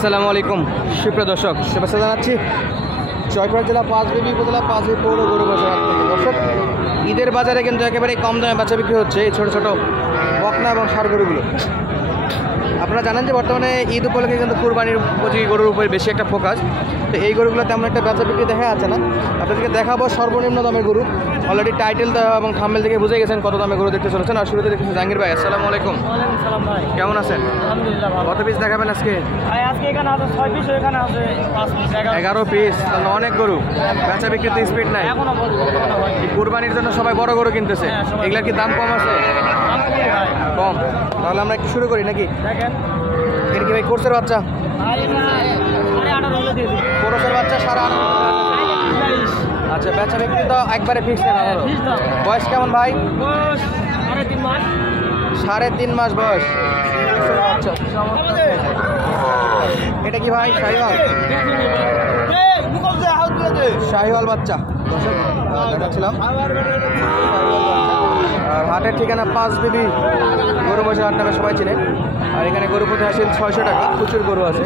আসসালামু আলাইকুম সুপ্রিয় দর্শক, শুভেচ্ছা জানাচ্ছি জয়পুরহাট জেলা পাঁচবিবি উপজেলা পাঁচবিবি পৌর গরু বাজার থেকে। দর্শক, ঈদের বাজারে কিন্তু একেবারে কম দামে বেচা বিক্রি হচ্ছে এই ছোটো ছোটো বকনা এবং ষাঁড় গরুগুলো। আপনারা জানেন যে বর্তমানে ঈদ উপলক্ষে কিন্তু কুরবানির উপযোগী গরুর উপরে বেশি একটা ফোকাস। তো এই গরুগুলো তেমন একটা বেচা বিক্রি দেখা যাচ্ছে না। আপনাদেরকে দেখাবো সর্বনিম্ন দামের গরু। অলরেডি টাইটেল এবং থাম্বনেল থেকে বুঝে গেছেন কত দামে গরু দেখতে চলেছেন। আর শুরুতে দেখতেছেন জাহাঙ্গীর ভাই। আসসালামু আলাইকুম। ভাই কেমন আছেন? আলহামদুলিল্লাহ ভালো। কত পিস দেখাবেন আজকে? ভাই আজকে এখানে আছে 6 পিস, এখানে আছে 5 পিস, 11 পিস। তাহলে অনেক গরু, বেচা বিক্রির তো স্পিড নাই। এখনো বলবো ভাই কুরবানির জন্য সবাই বড় গরু কিনতেছে, এগুলার কি দাম কম আছে? কম। তাহলে আমরা একটু শুরু করি নাকি? দেখেন এর কি ভাই কোর্সের বাচ্চা? ভাই এটা 18.5 হলে দিয়ে দিই। কোর্সের বাচ্চা 18.5। আচ্ছা, বেচা বিক্রি তো একবারে ফিক্স না? বয়স কেমন ভাই? বয়স 3.5 মাস। 3.5 মাস বয়স। আচ্ছা, এটা কি ভাই শাহিওয়াল? শাহিওয়াল বাচ্চা দর্শক দেখাচ্ছিলাম। আর হাটের ঠিকানা পাঁচবিবি গরু বসে হাট নামে সবাই চিনে। আর এখানে গরু প্রতি আসেন 600 টাকা, প্রচুর গরু আছে।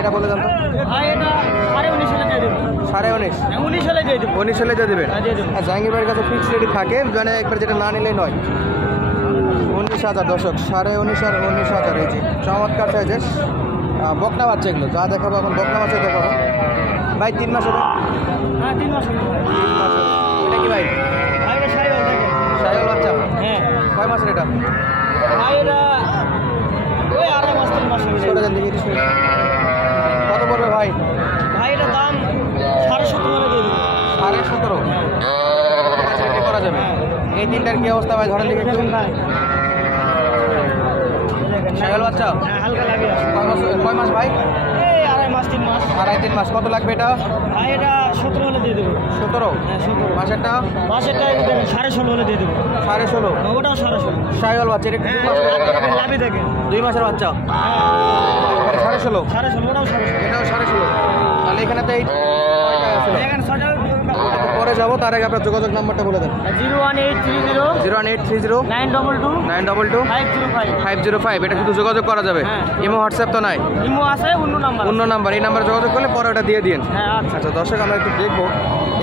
এটা বলে দেন তো। ভাই এটা 19.5 হলে দিয়ে দেব। 19.5? 19 হলে দিয়ে দেব। 19 হলে দিয়ে দেবেন? দিয়ে দেব। আর জাহাঙ্গীর ভাইয়ের কাছে ফিক্স রেডি থাকে, মানে একবার যেটা না নিলেই নয়। 19,000 দর্শক, 19.5 আর 19,000। এই যে চমৎকার সাইজের বকনা বাচ্চা এগুলো যা দেখাবো এখন, বকনা বাচ্চা দেখাবো। ভাই 3 মাস হবে? হ্যাঁ 3 মাস হলো। এটা কি ভাই? ভাই এটা শাহিওয়াল দেখেন। শাহিওয়াল বাচ্চা? হ্যাঁ। কয় মাসের এটা? ভাই এটা ওই 2.5 মাস 3 মাস হবে। ছোটো দেন দেখি একটু। কত পড়বে ভাই? ভাই এটা দাম 17.5 হলে দিয়ে দেব। 17.5 করা যাবে? এই তিনটার কি অবস্থা ভাই? ধরেন দেখি একটু। শাহিওয়াল বাচ্চা? হ্যাঁ হালকা লাগে। কয় মাস ভাই? এই 2.5 মাস 3 মাস। 2.5-3 মাস। কত লাগবে এটা? ভাই এটা 17 হলে দিয়ে দেবো। 17? হ্যাঁ 17। মাসেরটা? মাসেরটা দেখেন 16.5 হলে দিয়ে দেবো। 16.5? ওটাও 16.5। শাহিওয়াল বাচ্চা এটা? 2 মাস? লাভি দেখেন। 2 মাসের বাচ্চা? হ্যাঁ 16.5? 16.5 ওটাও 16.5। এটাও 16.5? তাহলে এখানে তো এই দেখেন 6টা পরে যাবো, তার আগে আপনার যোগাযোগ নাম্বারটা বলে দেন। 01830 01830 922 922 505। 505। এটা শুধু যোগাযোগ করা যাবে? হ্যাঁ। ইমো হোয়াটসঅ্যাপ তো নাই? ইমো আছে, অন্য নাম্বার। অন্য নাম্বার, এই নাম্বারে যোগাযোগ করলে পরে ওটা দিয়ে দিন। হ্যাঁ আচ্ছা। আচ্ছা দর্শক, আমরা একটু দেখবো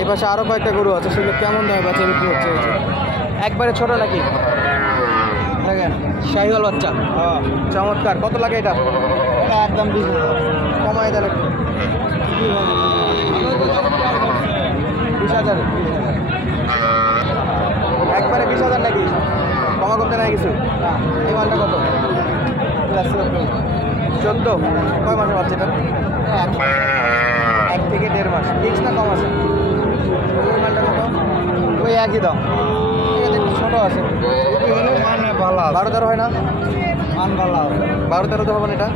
এই পাশে আরও কয়েকটা গরু আছে, সেগুলো কেমন দামে বেচা বিক্রি হচ্ছে। একবারে ছোট নাকি? দেখেন শাহিওয়াল বাচ্চা, চমৎকার। কত লাগে এটা? একদম 20,000 কমাই দেন একটু। 20,000? একবারে 20,000 নাকি? কমা করতে নাই কিছু? এই মালটা কত? 14? কয় মাসের বাচ্চা এটা? 1 থেকে 1.5 মাস। ফিক্স না কম আছে? ওই মালটা কত? ওই একই দাম। ছোটো আছে। 12-13 হয় না? 12-13 তো হবে না এটা?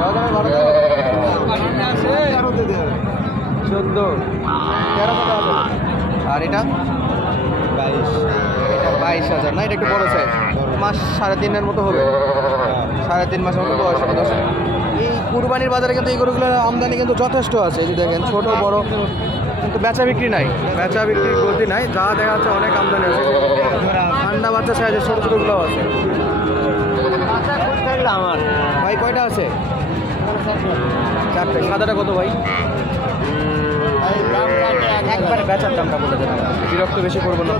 14-13 কত হবে? আর এটা 22,000 না? এটা একটু বড় সাইজ, মাস 3.5-এর মতো হবে। 3.5 মাসের মতো বয়স হবে। দর্শক, এই কুরবানির বাজারে কিন্তু এই গরুগুলোর আমদানি কিন্তু যথেষ্ট আছে। এই যে দেখেন ছোট বড়, কিন্তু বেচা বিক্রি নাই, বেচা বিক্রির গতি নাই। যা দেখা যাচ্ছে অনেক আমদানি আছে। ঠান্ডা বাচ্চা সাইজের ছোটো ছোটোগুলো আছে। আমার ভাই কয়টা আছে? 4টে। সাদাটা কত ভাই? একবারে বেচার দামটা বলে দেবেন, বিরক্ত বেশি করবো না।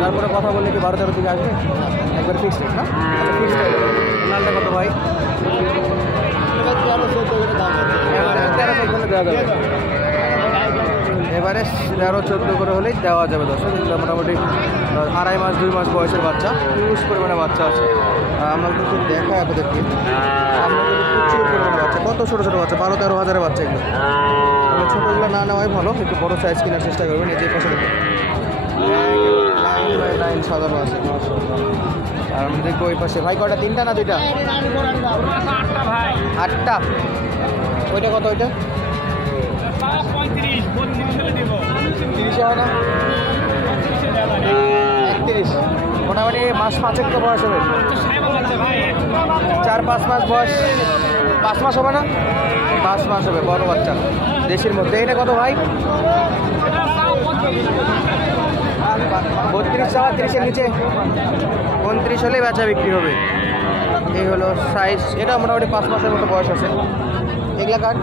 তারপরে কথা বললে কি 12-13 দিকে আসবে? একবার ফিক্সড না? আচ্ছা ফিক্সড। লালটা কত ভাই? 13-14 দেওয়া যাবে। এবারে 13-14 করে হলেই দেওয়া যাবে। দর্শক, এগুলো মোটামুটি 2.5 মাস 2 মাস বয়সের বাচ্চা, হিউজ পরিমাণে বাচ্চা আছে। আমরা কিন্তু দেখায় আপনাদেরকে, আমরা কিন্তু প্রচুর পরিমাণে বাচ্চা। কত ছোটো ছোটো বাচ্চা, 12-13 হাজারের বাচ্চা এগুলো। তাহলে ছোটোগুলো না নেওয়াই ভালো, একটু বড়ো সাইজ কেনার চেষ্টা করবেন। এই যে পাশে দেখুন লাইন সাজানো আছে। আর আমি দেখবো ওই পাশে। ভাই কয়টা? 3টা না 2টা? 8টা। ওইটা কত? ওইটা 30 হয় না? 31? মোটামুটি মাস 5 তো বয়স হবে। 4-5 মাস বয়স। 5 মাস হবে না? 5 মাস হবে, বড় বাচ্চা দেশের মধ্যে। এটা কত ভাই? 32 চাওয়া, 30-এর নিচে 29 হলেই বেচা বিক্রি হবে। এই হলো সাইজ, এটা মোটামুটি 5 মাসের মতো বয়স আছে। এগুলা কার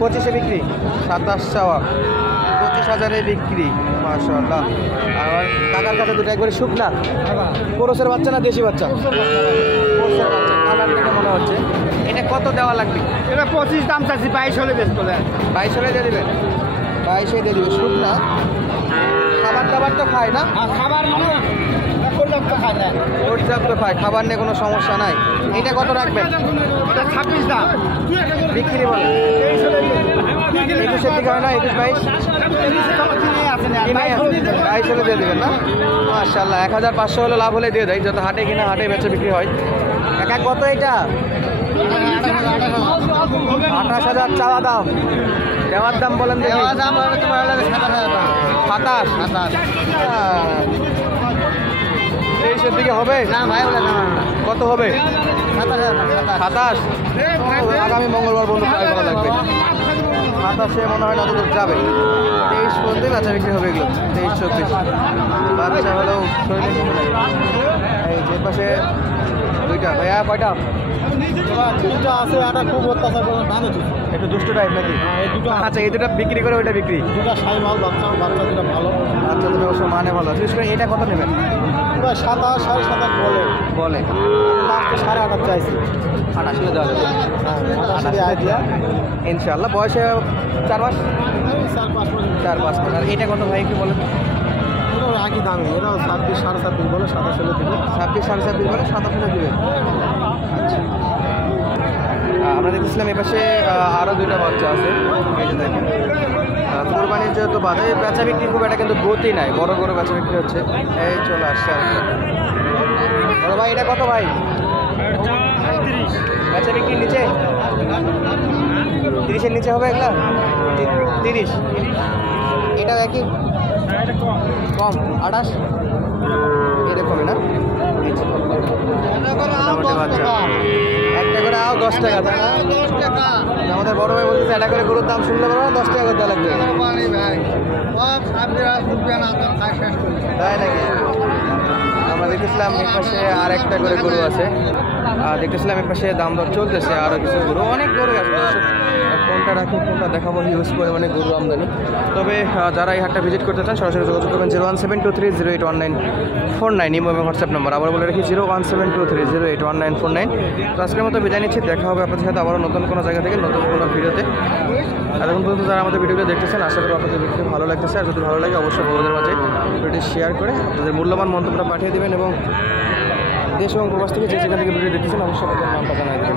25-এ বিক্রি, 27 চাওয়া, 25,000-এ বিক্রি। মাশাআল্লাহ। আর কাকার কাছে দুটো একবারে শুকনা কোরসের বাচ্চা না দেশি বাচ্চা? কোরসের বাচ্চা, কালার দেখে মনে হচ্ছে। এটা কত দেওয়া লাগবে? এটা 25 দাম চাচ্ছি, 22 হলে বেশ বলে। 22 হলে দিয়ে দেবেন? 22-এ দিয়ে দেবে। শুকনা খাবার দাবার তো খায় না? খাবার মানে পর্যাপ্ত খায় না, পর্যাপ্ত খায়, খাবার নিয়ে কোনো সমস্যা নাই। এটা কত রাখবেন? এটা 26 দাম বিক্রি বলে 21-এর দিকে হয় না? 21-22 22 হলে দিয়ে দেবেন না? মাশাআল্লাহ। 1500 হলে লাভ হলে দিয়ে দেয়, যত হাটে কিনা হাটে বেচে বিক্রি হয়। একা কত এটা? 28,000 চাওয়া দাম, দেওয়ার দাম বলেন দেখি। 27। 23-এর দিকে হবে না ভাই? কত হবে? 27। আগামী মঙ্গলবার বন্ধু ট্রাই করা লাগবে। 27-এ মনে হয় না তো যাবে। 23 পর্যন্তই বাচ্চা বিক্রি হবে এগুলো। 23-24 বাচ্চা হলেও শরীরে কিছু নেই। এই যে পাশে দুইটা ভাইয়া, কয়টা? দুটো আছে, একটা খুব অত্যাচার করে দাম হচ্ছে, একটু দুষ্ট টাইপ নাকি? এই দুটো আচ্ছা, এই দুটো বিক্রি করে ওইটা বিক্রি। দুটো সাইমাল বাচ্চা, বাচ্চা দুটো ভালো, আচ্ছা, দুটো অবশ্য মানে ভালো। বিশেষ করে এটা কত নেবেন? পুরো 27 27 বলে বলে লাস্টে 28.5 চাইছি। 28 হলে দেওয়া যাবে। 28 আইডিয়া ইনশাআল্লাহ। বয়সে 4 মাস, 4-5 পর্যন্ত 4-5 মাস। আর এটা কত ভাই একটু বলেন? এটাও একই দামে, এটাও 26 27 বলে 27 হলে দেবে। 26 26.5 বলে 27 হলে দেবে। আচ্ছা, আমরা দেখছিলাম এ পাশে আরও দুইটা বাচ্চা আছে। এই যে দেখেন, কোরবানির যেহেতু বাজারে বেচা বিক্রি খুব একটা কিন্তু গতি নাই, বড় বড় বেচা বিক্রি হচ্ছে। এই চলে আসছে আরেকটা বড় ভাই। এটা কত ভাই? বেচা বিক্রির নিচে 30-এর নিচে হবে এগুলা? 30। এটা একই কম 28 এরকমই না? মোটামুটি বাচ্চা একটা করে আও 10 টাকা, তাই না? আমাদের বড় ভাই বলতেছে একটা করে গরুর দাম শুনলে বড় 10 টাকা করে দেওয়া লাগবে, তাই নাকি? আমরা দেখেছিলাম এর পাশে আর একটা করে গরু আছে, দেখতেছিলাম এর পাশে দাম দর চলতেছে আরও কিছু গরু, অনেক গরু আছে। দর্শক, কোনটা রাখি কোনটা দেখাবো, হিউজ পরিমাণে গরু আমদানি। তবে যারা এই হাটটা ভিজিট করতে চান সরাসরি যোগাযোগ করবেন 01723081949 ইমো এবং হোয়াটসঅ্যাপ নাম্বার। আবার বলে রাখি 01723081949। তো আজকের মতো বিদায় নিচ্ছি, দেখা হবে আপনাদের সাথে আবারও নতুন কোনো জায়গা থেকে নতুন কোনো ভিডিওতে। আর এখন পর্যন্ত যারা আমাদের ভিডিওটা দেখতেছেন আশা করি আপনাদের ভিডিওটি ভালো লাগতেছে। আর যদি ভালো লাগে অবশ্যই বন্ধুদের মাঝে ভিডিওটি শেয়ার করে আপনাদের মূল্যবান মন্তব্যটা পাঠিয়ে দেবেন এবং দেশ এবং প্রবাস থেকে যে যেখান থেকে ভিডিও দেখতেছেন অবশ্যই আপনাদের নামটা জানাই দেবেন।